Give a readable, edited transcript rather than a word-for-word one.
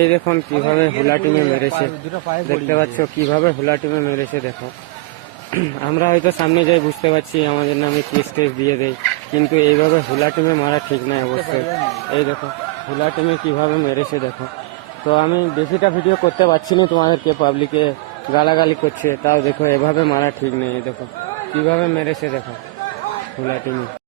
এই দেখুন কিভাবে হুলা টিমে মেরেছে, দেখতে পাচ্ছ কিভাবে হুলা টিমে মেরেছে। দেখো আমরা হয়তো সামনে যাই বুঝতে পারছি আমাদের নামে কেস টেস দিয়ে দেয়, কিন্তু এইভাবে হুলা টিমে মারা ঠিক নাই অবশ্যই। এই দেখো হুলা টিমে কিভাবে মেরেছে দেখো। তো আমি বেশিটা ভিডিও করতে পারছি না, তোমাদেরকে পাবলিকে গালাগালি করছে, তাও দেখো এভাবে মারা ঠিক নেই। দেখো কিভাবে মেরেছে দেখো হুলা টিমে।